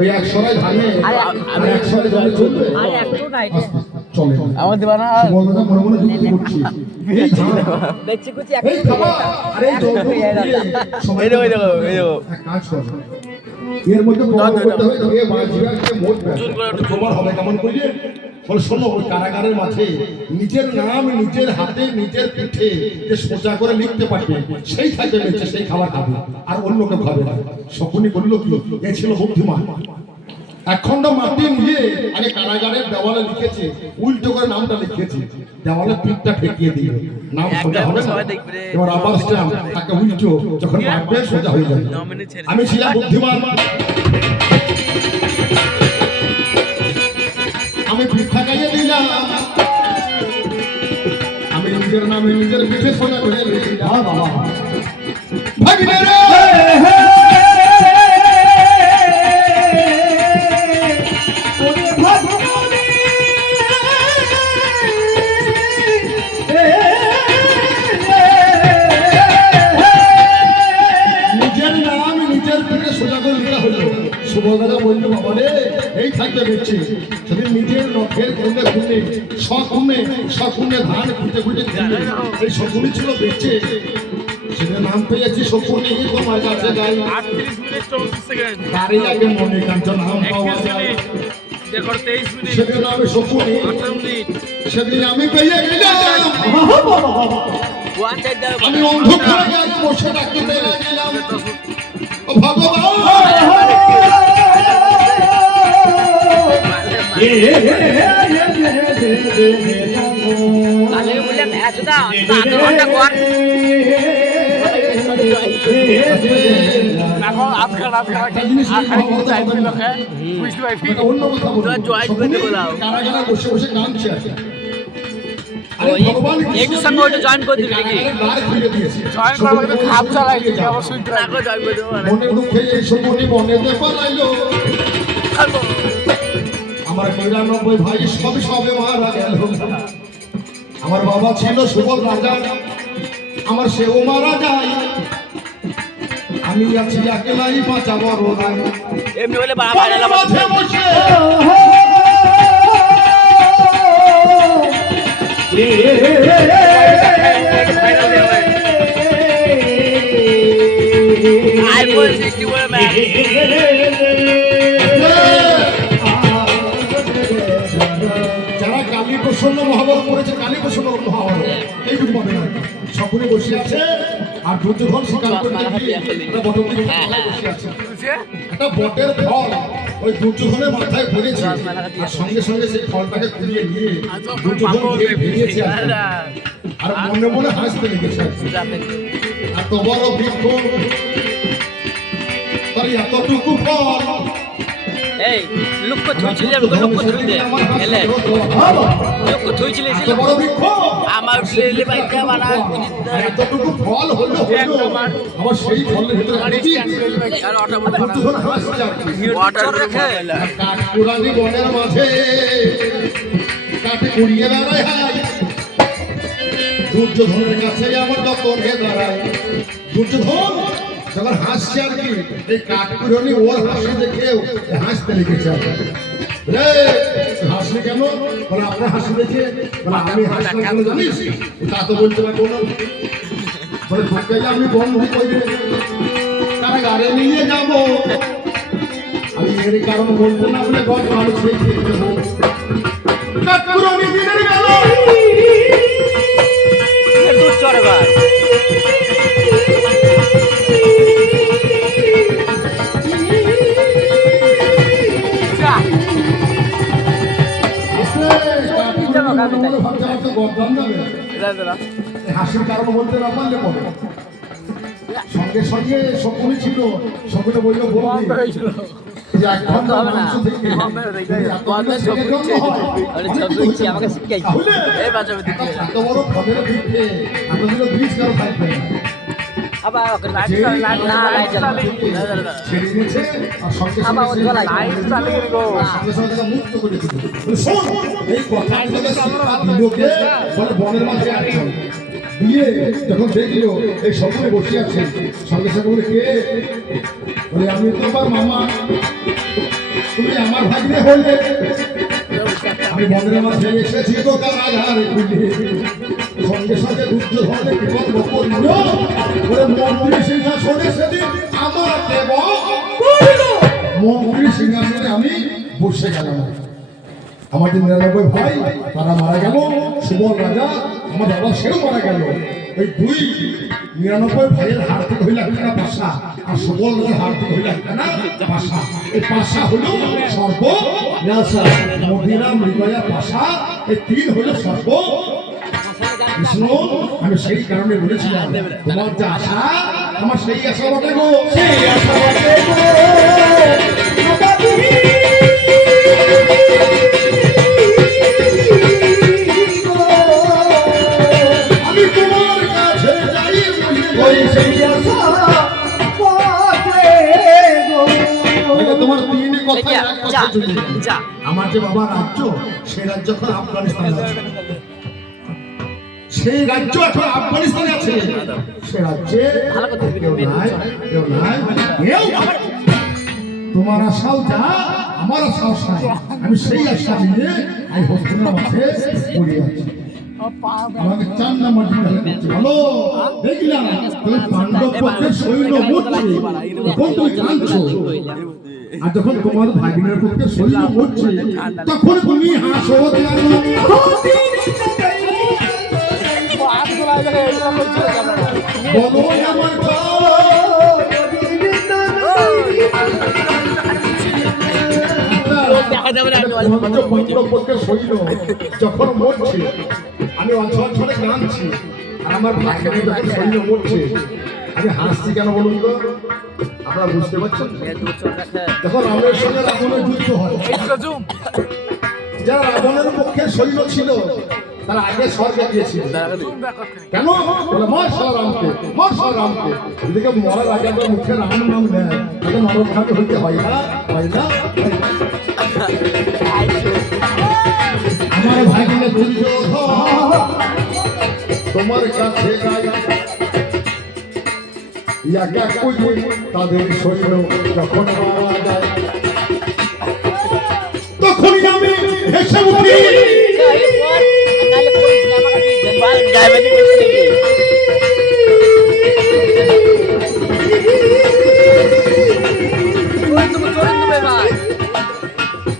ওই এক সরাই ধানে আর এক সরাই জলে চলবে চলে আমার দিবা না বলবেন মনে মনে যুক্তি করছি এই দেখছি কুচি এক এই খাবার আর এই জল এই দেখো এক কাজ কর এর মধ্যে প্রমাণ করতে হবে যে বাজিবাকে মোট প্রমাণ হবে কেমন করিয়ে বলে শোনো ওই কারাগারের মাঝে নিজের নাম নিজের হাতে নিজের পিঠে যে সোজা করে লিখতে পারবে সেই খাইতে বেঁচে সেই খাবার খাবে আর অন্য কেউ খাবে না শকুনি বলল কি এ ছিল বুদ্ধিমান একখণ্ড মাটি নিয়ে আগে কারাগারের দেওয়ালে লিখেছে উল্টো করে নামটা লিখেছে দেওয়ালে পিঠটা ঠেকিয়ে দিয়ে নাম সোজা হবে না এবার আবার স্ট্যাম্প তাকে উল্টো যখন মারবে সোজা হয়ে যাবে আমি ছিলাম বুদ্ধিমান আমি পিঠা খাইয়ে দিলাম আমি নিজের নামে নিজের পিঠে সোজা করে দিলাম বাবা ভাগিনে রে সুবলদাদা বলল বাবা রে এই থাকবে বেঁচে সেদিন নিজের নখের খুঁড়ে খুঁড়ে সকুনে ধান খুঁটে খুঁটে খেলে এই শকুনি ছিল বেঁচে সেটা নাম পেয়েছি শকুনি তোমার কাছে গাই 38 মিনিট 34 সেকেন্ড গাড়ি আগে মনে কাঞ্চন নাম পাওয়া যায় দেখো 23 মিনিট সেদিন আমি শকুনি 18 মিনিট সেদিন আমি পেয়ে গেলাম আমি অন্ধকারে গায়ে বসে থাকতে গেলাম ও ভগবান তাহলে বলে ম্যাচটা আধা ঘন্টা কর এখন আজকাল জিনিস লোকে বুঝতে পারবি অন্য কথা বলো জয়েন্ট করতে বলাও কারাগারে বসে বসে গানছে একটু সঙ্গে ওটা জয়েন করে দিবি নাকি জয়েন করার আগে খাপ চালাই দিবি অবশ্যই না করে জয়েন করে দেবো মনে দুঃখে এই শকুনি বনেতে পালাইলো আমার ৯৯ ভাই সবে মারা গেল আমার বাবা ছিল সুবল রাজা আমার সেও মারা যায় আমি আছি একলাই বাঁচা বড় নাই এমনি হলে বাড়া ভাড়া বসে বসে iPhone 61 ম্যাচ যারা কালী প্রসন্ন মহাভারত পড়েছে কালী প্রসন্ন মহাভারত এইটুকু পাবে না সকলে বসে আছে আর দুর্যোধন স্বীকার করতে গিয়ে একটা বটবৃক্ষের তলায় বসে আছে একটা বটের ফল ওই দুর্যোধনের মাথায় পড়েছে আর সঙ্গে সঙ্গে সেই ফলটাকে কুড়িয়ে নিয়ে দুর্যোধন খেয়ে বেরিয়েছে আর মনে মনে হাসতে লেগেছে এত বড় বৃক্ষ তার এতটুকু ফল এই লোক থুইছিলে লোক থুইলে এলে লোক থুইছিলে এত বড় বৃক্ষ আমার ছেলে বাইকা বানা এতটুকু ফল হলো আমার সেই ফলের ভিতরে আর অটোমেটিক দুর্যোধন হাসছে আর কি ওয়াটার রেখে কাঠপুরানি বনের মাঝে কাঠে কুড়িয়ে বেড়ায় হাই দুর্যোধনের কাছে আমার দপনে দাঁড়ায় দুর্যোধন যখন হাসছে আর কি এই কাঠপুরানি ওর হাসি দেখেও হাসতে লেগেছে রে হাসলি কেন বলে আপনার হাসি দেখে বলে আমি হাসলাম কেন জানিস তা তো বলতে পারবো না বলে ঢুকে আমি বন্ধু করে তারা গাড়ি নিয়ে যাবো আমি এর কারণ বলবো না বলে গল্প মানুষ দেখে দেবো কাঠপুরানি দিনের গেল দূর চড়ে ভাই হাসির কারণ বলতে না পারলে পরে সঙ্গে সঙ্গে শকুনি ছিল শকুনি বললো আমাকে শিখাই এত বড় ফলের বৃক্ষে এতগুলো বীজ কারো থাকবে না আবার না ছেড়ে দিয়েছে আর সঙ্গে সঙ্গে মুক্ত করে দিল এই কথা বনের মাঝে দিয়ে যখন দেখলো এই সকলে বসে আছে সঙ্গে সঙ্গে বলে কে বলে আমি তোমার মামা হলে আমি বনের মাঝে এসেছি তো কারাগারে খুলে সঙ্গে সঙ্গে দুর্যোধনের বিপদ করিল ওরে মন্ত্রী সিংহাসনে সেদিন আমাকে মন্ত্রী সিংহাসনে আমি বসে গেলাম। আমাদের 99 ভাই তারা মারা গেল, সুবল রাজা আমার বাবা সেও মারা গেল। এই দুই 99 ভাইয়ের হাত থেকে হইল একটা পাশা, আর সুবল রাজার হাত থেকে হইল একটা পাশা। এই পাশা হলো সর্ব মদিরা মৃগয়া পাশা, এই তিন হলো সর্ব কৃষ্ণ। আমি সেই কারণে বলেছিলাম তোমার যে আশা আমার সেই আশা বটে গো, সেই আশা বটে গো। আমি তোমার কাছে যাই ওই সেই আশা বটে গো। তোমার তিন কথা এক কথা যদি আমার যে বাবা রাজ্য, সেই রাজ্য এখন আফগানিস্তানে আছে, সেই রাজ্য এখন আফগানিস্তানে আছে, সে রাজ্যে কেউ নাই, কেউ নাই, কেউ তোমার আশাও যা আমার আশাও নাই। আমি সেই আশা নিয়ে এই হস্তিনার মাঠে পড়ে আছি। আমাকে 4 নম্বর দিকে বলো দেখলাম তুমি পাণ্ডব পক্ষের সৈন্য মরছে, তখন তুমি কাঁদছো, আর যখন তোমার ভাগিনের পক্ষে সৈন্য মরছে তখন তুমি হাসো। যখন মরছে আমি অঞ্চলে কাঁদছি, আর আমার ভাইকে যখন সৈন্য মরছে আমি হাসছি কেন বলুন তো? আপনারা বুঝতে পারছেন? যখন রামের সঙ্গে রাবণের যুদ্ধ হয়, যারা রাবণের পক্ষে সৈন্য ছিল তারা আগে স্বর্গে গিয়েছিল। কেন বলে মর রামকে, মর রামকে। এদিকে মরার আগে তো মুখে রাম নাম নেয়, তাকে নরকখানে হইতে হয় না, হয় না। আমার ভাগিনে দুর্যোধন তোমার কাছে যাই, একা কই তাদের সৈন্য যখন মারা যায় তখনই আমি হেসে উঠি।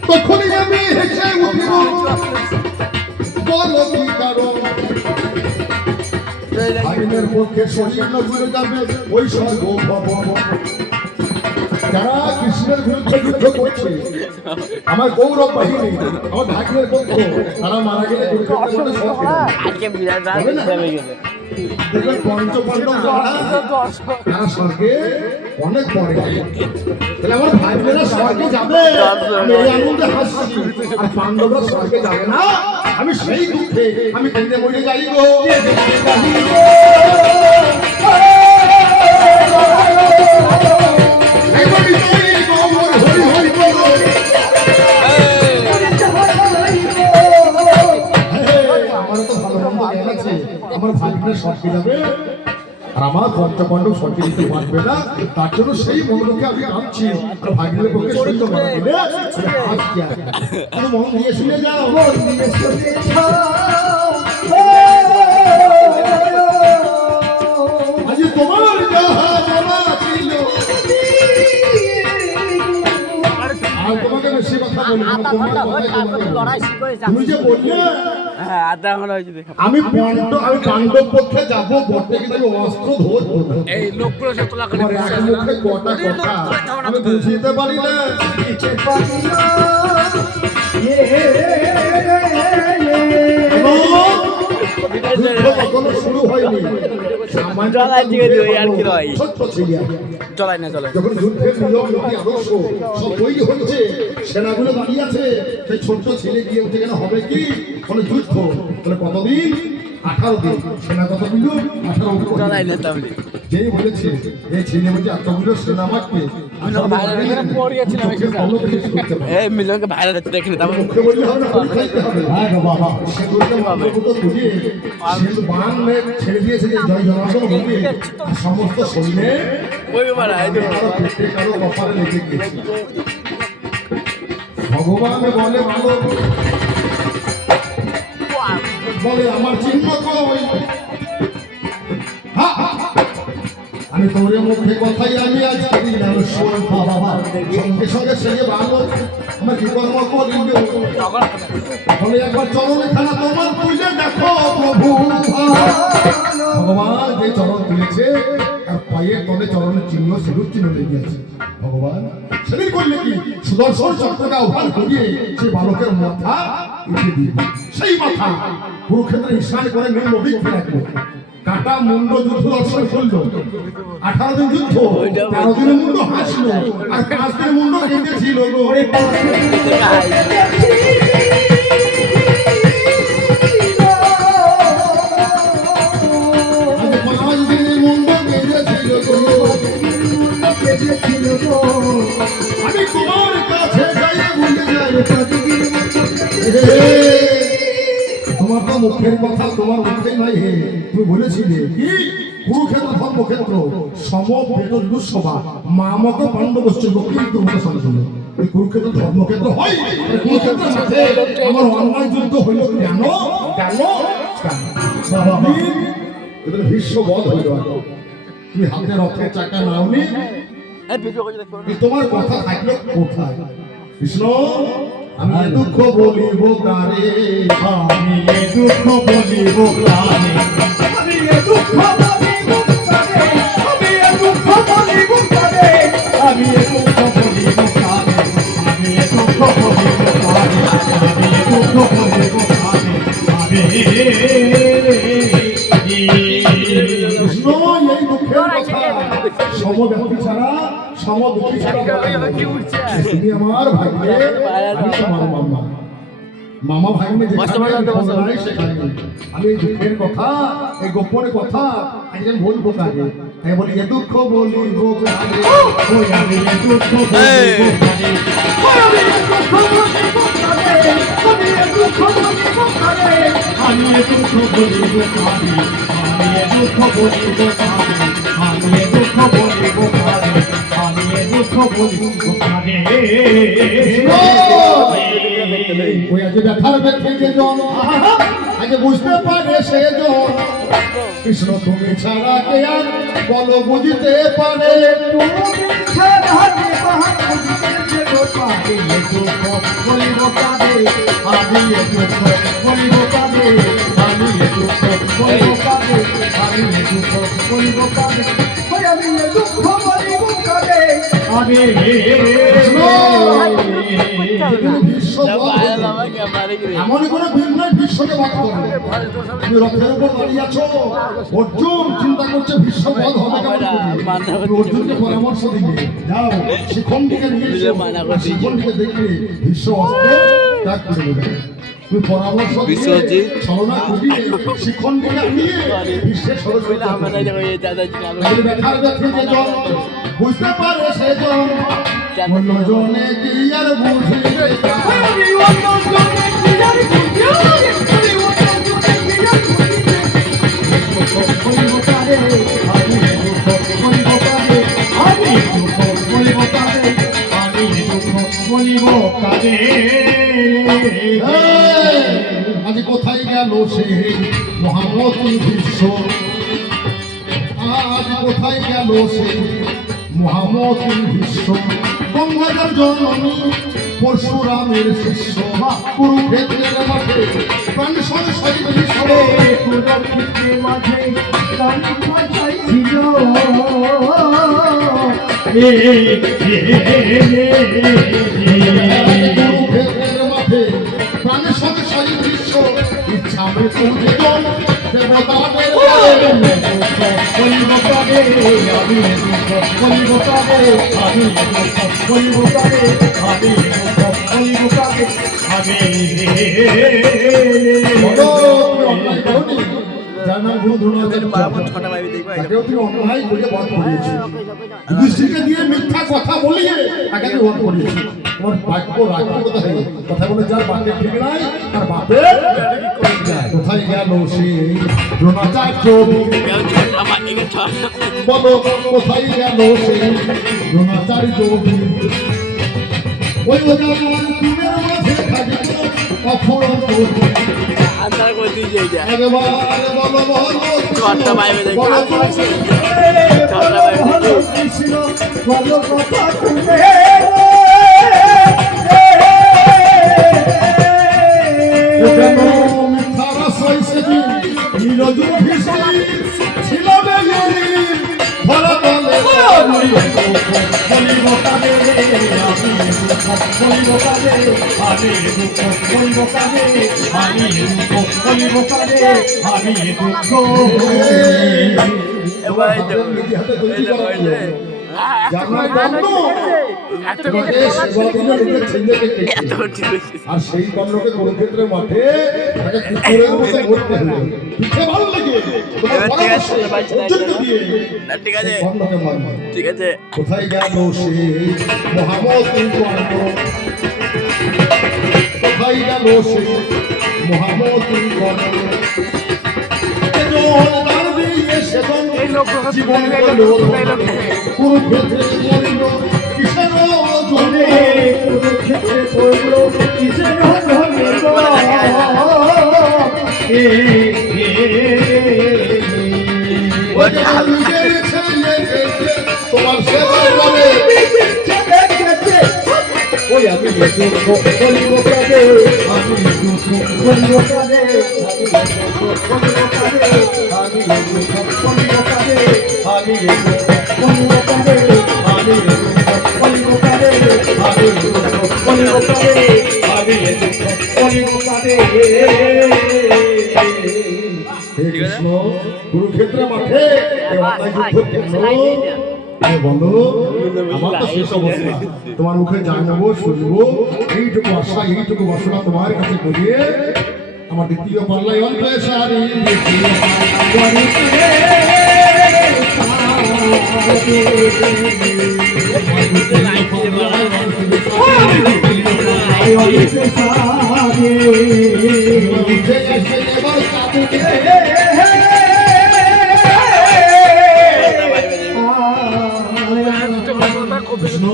তখনই আমি হেসে উঠি, বলো কি কারণ ভাইনের পক্ষে সৈন্য ঘুরে যাবে ওই স্বর্গ ভবন। যারা কৃষ্ণের বিরুদ্ধে যুদ্ধ করছে আমার গৌরব বাহিনী, আমার ভাগ্যের পক্ষ, তারা মারা গেলে দেখবেন পঞ্চপাণ্ডব তারা স্বর্গে অনেক পরে। তাহলে আমার ভাগ্যেরা স্বর্গে যাবে, আমি এই আনন্দে হাসছি, আর পাণ্ডবরা স্বর্গে যাবে না, আমি সেই দুঃখে আমি কেঁদে মরে যাই গো। আমার ভাগ্যের স্বর্গে যাবে আর আমার পঞ্চপাণ্ডব স্বর্গে যেতে পারবে না, তার জন্য সেই মনোরোধে আমি কাঁদছি। আর ভাগ্যের পক্ষে সৈন্য মারা গেলে হাসছি। আর মন দিয়ে শুনে যাও, মন দিয়ে শুনে যাও, আজ তোমার যাহা বলা ছিল। আর তোমাকে বেশি কথা বলবো না, তুমি যে বললে আমি পাণ্ডব পক্ষে যাবো, বটে কিন্তু আমি অস্ত্র ধরবো এই লোকগুলো কটা কথা আমি বুঝিতে পারি না। শুরু হয়নি, যখন যুদ্ধের নিয়ম নীতি আদর্শ সব তৈরি হচ্ছে, সেনাগুলো দাঁড়িয়ে আছে, সেই ছোট্ট ছেলে গিয়ে উঠে কেন হবে কি কোনো যুদ্ধ? তাহলে কতদিন? 18 দিন। সেনা কত মিলু? 18 যেই বলেছে এই ছেলে বলছে এতগুলো সেনা মারবে, ছেড়ে দিয়েছে যে জয় জনগণ হবে, সমস্ত সৈন্যের কারো কপালে লেগে গিয়েছে। ভগবান বলে ভালো, বলে আমার চিহ্ন কই? হা, হা, হা। আমি তোরে মুখে কথাই আমি আজ দিলাম শোন বাবা, সঙ্গে সঙ্গে সে ভালো আমার কি কর্ম করিবে? তাহলে একবার চরণে খানা তোমার তুলে দেখো প্রভু। ভগবান যে চরণ তুলেছে তার পায়ের তলে চরণের চিহ্ন, সিঁদুর চিহ্ন লেগে আছে। ভগবান সেদিন করলে কি সুদর্শন চক্রকে আহ্বান করিয়ে সেই বালকের মাথা উঠিয়ে দিবে। সেই মাথা কুরুক্ষেত্রে ঈশান করে নীল নদীকে রাখবে। কাটা মুন্ড যুদ্ধ দর্শন করলো, 18 দিন যুদ্ধ, 13 দিনের মুন্ড হাসলো, আর 5 দিনের মুন্ড কেঁদেছিল গো। আমি তোমার কাছে যাই বলে যাই, তোমার তো মুখের কথা তোমার মুখে নাই হে। তুমি বলেছিলে কি কুরুক্ষেত্র ধর্মক্ষেত্র সমবেত দুঃসভা মামক পাণ্ডবশ্চ কিন্তু সন্তান। এই কুরুক্ষেত্র ধর্মক্ষেত্র হয়, কুরুক্ষেত্রের সাথে আমার অন্যায় যুদ্ধ হইল কেন? কেন? বাবা এদের বিশ্ববধ হইল। তুমি হাতে রথের চাকা নাওনি, তোমার কথা থাকলো কোথায়? কৃষ্ণ আমি এ দুঃখ বলিব কারে, আমি এ দুঃখ বলিব কারে, আমি এ দুঃখ বলিব কারে, আমি এ দুঃখ বলিব কারে, আমি এ দুঃখ বলিব কারে, আমি এ দুঃখ বলিব কারে, আমি এ দুঃখ বলিব কারে, আমি কৃষ্ণ এই দুঃখের কথা সমব্যক্তি ছাড়া সমদুঃখী ছাড়া তুমি আমার ভাগ্যে, আমি তোমার মামা। মামা ভাগ্নে সেখানে আমি এই দুঃখের কথা, এই গোপনের কথা একজন বলবো কাকে? আমি বলি এ দুঃখ বলিব কারে, ওই আমি এ দুঃখ বলিব কারে, ওই আমি এ দুঃখ বলিব কারে, আমি এ দুঃখ বলিব কারে, আমি এ দুঃখ বলিব কারে, আমি এ দুঃখ বলিব কারে, আমি এ দুঃখ বলিব কারে, আমি এ দুঃখ বলিব কারে। ওই আজ ব্যথার ব্যথে যে জন আজ বুঝতে পারে সে জন, কৃষ্ণ তুমি ছাড়া কে আর বলো বুঝতে পারে? তুমি ছাড়া কে বাহার বুঝতে যে পারে, এ দুঃখ বলিব কারে, আমি এ দুঃখ বলিব কারে, আমি এ দুঃখ বলিব কারে, আমি এ দুঃখ বলিব কারে, ওই আমি এ দুঃখ বলিব কারে, আমি এমন কোন বীর নয় বিশ্বকে বাদ করবে। তুমি রথের উপর দাঁড়িয়ে আছো, অর্জুন চিন্তা করছে বিশ্ববধ হবে কেমন করে। তুমি অর্জুনকে পরামর্শ দিবে, যাও শিখণ্ডীকে নিয়ে এসো, শিখণ্ডীকে দেখলে বিশ্ব অস্ত্র ত্যাগ করে দেবে। তুমি পরামর্শ দিয়ে ছলনা করিয়ে শিখণ্ডীকে নিয়ে বিশ্বের সরস্বতী ব্যথার ব্যথে যে জন বুঝতে পারে সে জন, অন্যজনে কি আর বুঝিবে? আমি অন্যজনে কি আর বুঝিবে, আমি অন্যজনে কি আর বুঝিবে, বলিব কারে, আমি দুঃখ বলিব কারে, আমি দুঃখ বলিব কারে, আমি দুঃখ বলিব কারে। আজ কোথায় গেল সে মহামতি বিশ্ব, আজ কোথায় গেল সে মহামতি বিশ্ব, গঙ্গাধর জননী পরশুরামের শিষ্য, কুরুক্ষেত্রের মাঠে প্রাণ সংশয় বিশ্ব, কুরুক্ষেত্রের মাঝে প্রাণ সংশয় ছিল, কুরুক্ষেত্রের মাঠে প্রাণ সংশয় বিশ্ব, ইচ্ছা মৃত্যু জীবন দেবতাদের বলিব কারে, আমি দুঃখ বলিব কারে, আমি দুঃখ বলিব কারে, আমি দুঃখ বলিব কারে, আমি যার নাম গুরু দ্রোণাচার্য, তাকেও তুমি অন্যায় করে বধ করিয়েছো। যুধিষ্ঠিরকে দিয়ে মিথ্যা কথা বলিয়ে তাকে তুমি বধ করিয়েছো। তোমার বাক্য রাখো কোথায়? কথা বলে যার বাপের ঠিক নাই তার বাপের কোথায় গেল সে দ্রোণাচার্য? বলো কোথায় গেল সে দ্রোণাচার্য? ওই ওজামার তুমের মাঝে থাকিব অফুরন্ত আন্দার করে দিয়ে যাই একবার বলো বলো ঘরটা বাইরে দেখি বলো বলো বলো কৃষ্ণ বলো কথা তুমি কেন মিথ্যার আশ্রয় সেদিন নীরজ ভিসি ছিল বেগুনি ধরা বলে বলিব কাজে আমি বলিব কাজে আমি বলিব কাজে আমি বলিব কাজে আমি দুঃখ এবার নিজে হাতে তৈরি করা হলো। জানা এত তোমাকে সেবাদিনে নিজের ছেলেকে কেটেছে। করছি আর সেই কর্ণকে কুরুক্ষেত্রের মাঠে তাকে কুকুরের মতো করতে হলো পিঠে ভালো লেগে তোমার এবার ঠিক আছে, পরামর্শে এবার ঠিক আছে। পর্যন্ত দিয়ে না, ঠিক আছে। সেই কর্ণকে মারবে। ঠিক আছে কোথায় গেল সে মহামতি কর্ণ কোথায় গেল সে মহামতি কর্ণ এই লোক জীবন গেল কুরুক্ষেত্রে মরিল কিসের জন্যে কুরুক্ষেত্রে পড়ল কিসের নিজের ছেলেকে তোমার সেবায় বলে ওই আমি বলিব কাজে আমি বলিব কাজে আমি বলিব কাজে আমি বলিব কাজে আমি বলিব কাজে আমি বলিব কাজে আমি বলিব কাজে হে কৃষ্ণ কুরুক্ষেত্রের মাঠে এ অন্যায় যুদ্ধ কেন? এ বলো আমার তো শেষ অবস্থা তোমার মুখে যা নেবো শুনবো এইটুকু আশা এইটুকু বাসনা তোমার কাছে করিয়ে আমার দ্বিতীয় পাল্লায় অল্প সারি কৃষ্ণ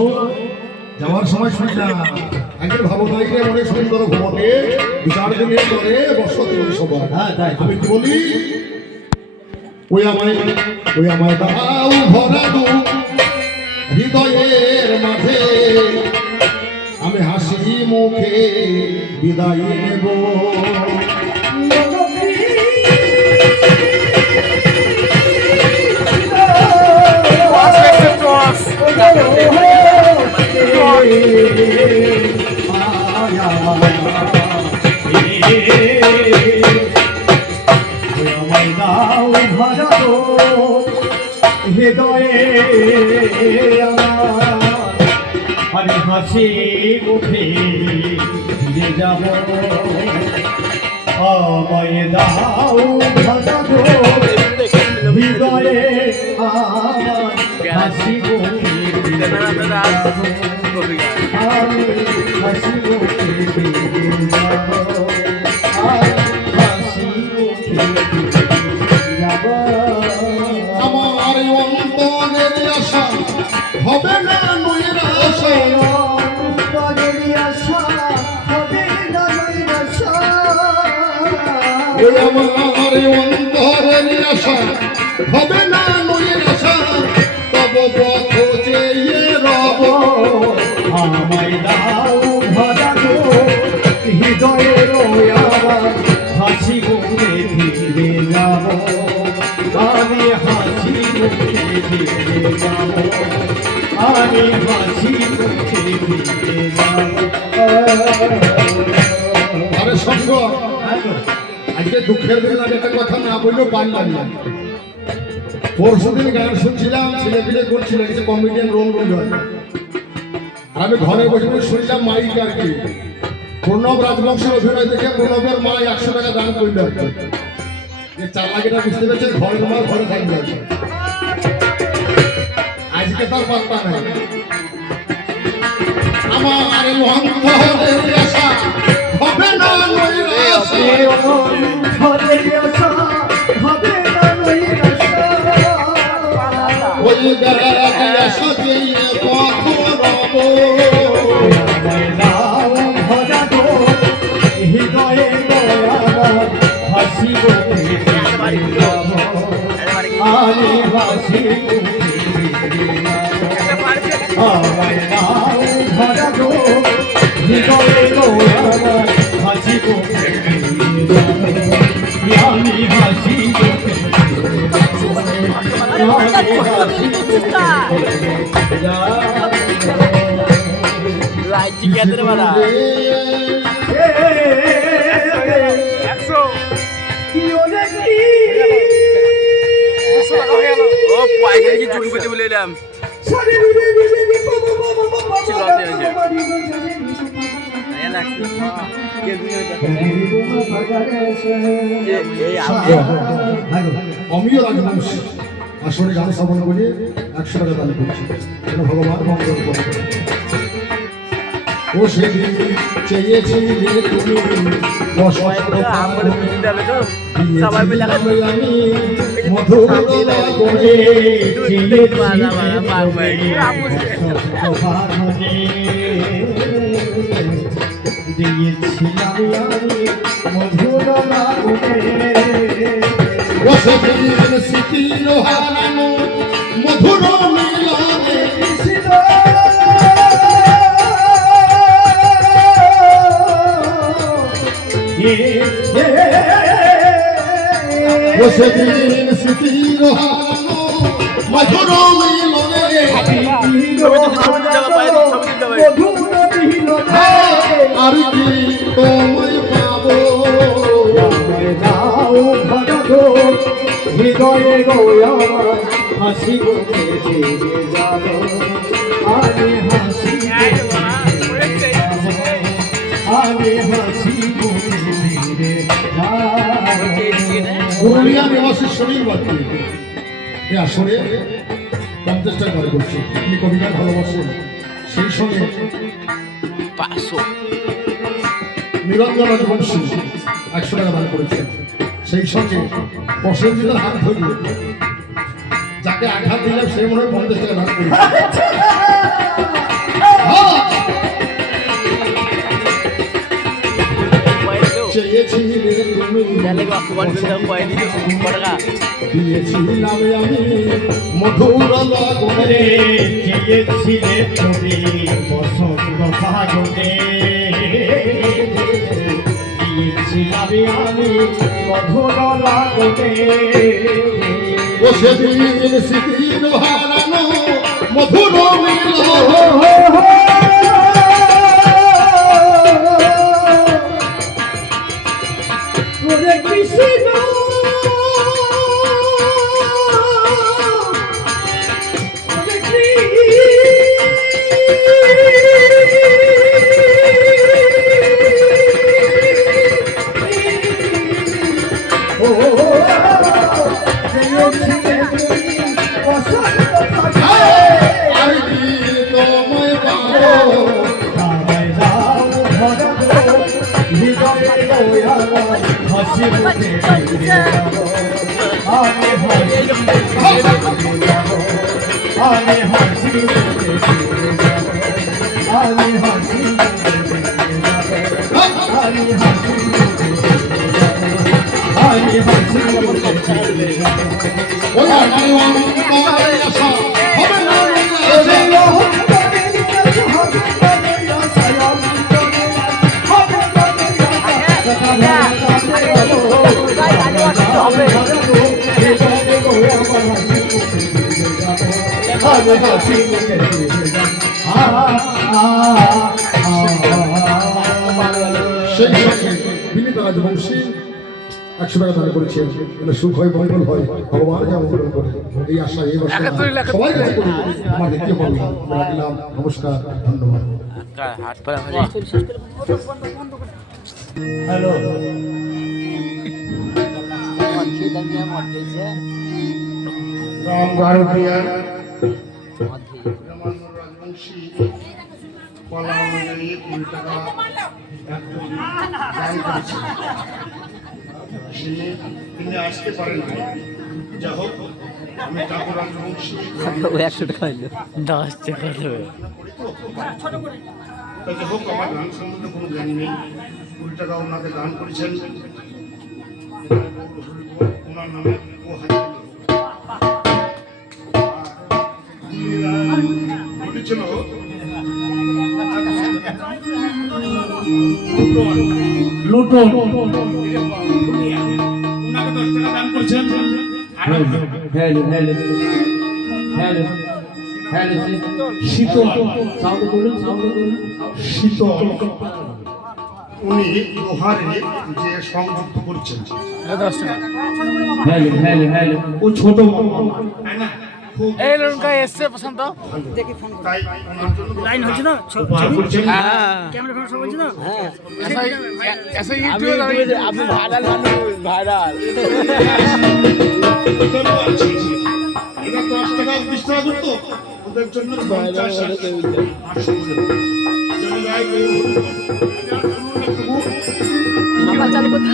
যাওয়ার সময় শুনলাম একজন ভবনাইকে অনেক সুন্দর ভবনে বিচার দিনের পরে বসতি সভা আমি কি বলি ওই আমায় দাও ভরা দু হৃদয়ের মাঝে আমি হাসি মুখে বিদায় নেব হৃদয়ে আমি হাসি মুখে ফিরে যাব আমায় দাও ভাগাবো হৃদয়ে আমার হাসি মুখে ফিরে যাব আমি হাসি মুখে ফিরে যাব হাসি মুখে ফিরে যাব আমার অন্তরের আশা হবে না নৈরাশা ওই আমার অন্তরের আশা হবে না নৈরাশা তব পথ চেয়ে রব আমায় দাও ভাজানো হৃদয়ের আমার হাসি মুখে ফিরে যাব আমি হাসি মুখে ফিরে যাব আমি হাসি মুখে ফিরে যাব আরে সঙ্গ আজকে দুঃখের দিন লাগে একটা কথা না বললেও পারলাম না পরশু দিন গান শুনছিলাম ছেলে পিলে করছিল কিছু কমেডিয়ান রোল হয় আর আমি ঘরে বসে বসে শুনলাম মাইক আর কি প্রণব রাজবংশের অভিনয় দেখে প্রণবের মা 100 টাকা দান করল যে চালাকিটা বুঝতে পেরেছেন ঘরে তোমার ঘরে থাকবে আজকে তার পাত্তা নাই আমার অন্তরের আশা হবে না নৈরাশা ওই বেড়া আশা দিয়ে পথ রব গো আমার হাসি মুখে আমি হাসি মুখে রাজ্যি কেঁদে রে বাড়া 100 ও পয়সা কি চুরি করতে বলে এলাম আমিও রাজবংশী আসলে গান শ্রবণ করে 100 টাকা দান করছি যেন ভগবান মঙ্গল করে ও সেদিন চেয়েছিলে তুমি সবাই মিলে আমি মধুর গলা করে দিয়েছিলাম আমি মধুর ও সেদিন স্মৃতির হারানো মধুর মিলনে ও সেদিন স্মৃতির হারানো মধুর মিলনে আর কি তোমায় পাবো হৃদয়ে গোয়া হাসি মুখে ফিরে যাব আমি হাসি আমি হাসি মুখে ফিরে পুরুলিয়া নিবাসী শরীর বাড়ি এ আসরে 50 টাকা করে করছে তিনি কবিতা ভালোবাসেন সেই সঙ্গে 500 নিরঞ্জন রাজবংশী 100 টাকা দান করেছেন সেই সঙ্গে প্রসেনজিতের হাত ধরিয়ে যাকে আঘাত দিলাম সে মনে হয় 50 টাকা দান করেছে চেয়েছিলে তুমি দিয়েছিলাম আমি মধুর লগনে চেয়েছিলে তুমি বসন্ত ফাগুনে দিয়েছিলাম আমি মধুর লাগনে ও সেদিন স্মৃতির হারানো মধুর মিলন কৃষ্ণ আর কি তোমায় পাবো হাসি মুখে ফিরে যাব আমি হাসি মুখে ফিরে যাব আমি হাসি মুখে ফিরে যাব আমি হাসি মুখে ফিরে যাব আমি হাসি মুখে ফিরে যাব ওই আমার অন্তরে আশা হবে না সেই সঙ্গে বিনীত রাজবংশী 100 টাকা দান করেছেন সুখ হয় মঙ্গল হয় ভগবান যা মঙ্গল করে এই আশা এই সবাই কাছে করি আমার দ্বিতীয় পর্ব রাখলাম নমস্কার ধন্যবাদ হাত পা হ্যালো রাম গারুটিয়া রাজবংশী কলা অনুযায়ী 20 টাকা দান করেছেন তিনি আসতে পারেন না যা হোক আমি ঠাকুর রাজবংশী 100 টাকা হইলো 10 টাকা দেবে যাই হোক আমার গান সম্বন্ধে কোনো জ্ঞান নেই 20 টাকা ওনাকে দান করেছেন ওনার নামে ও বলেছিল লুটন ওনাকে 10 টাকা দান করছেন হ্যালো হ্যালো হ্যালো হ্যালো শীতল সাউন্ড করুন শীতল উনি লোহারে যে সংযুক্ত করছেন হ্যালো হ্যালো হ্যালো ও ছোট মামা তাই না এই লড়কা এসছে পছন্দ তাই ওনার জন্য লাইন হচ্ছে না উপহার করছেন ক্যামেরা ফ্যামেরা সব হচ্ছে না আপনি ভাইরাল মানুষ ভাইরাল এটা 10 টাকা 20 টাকা করতো ওদের জন্য 50 500 করে চলে যায় চালু করতে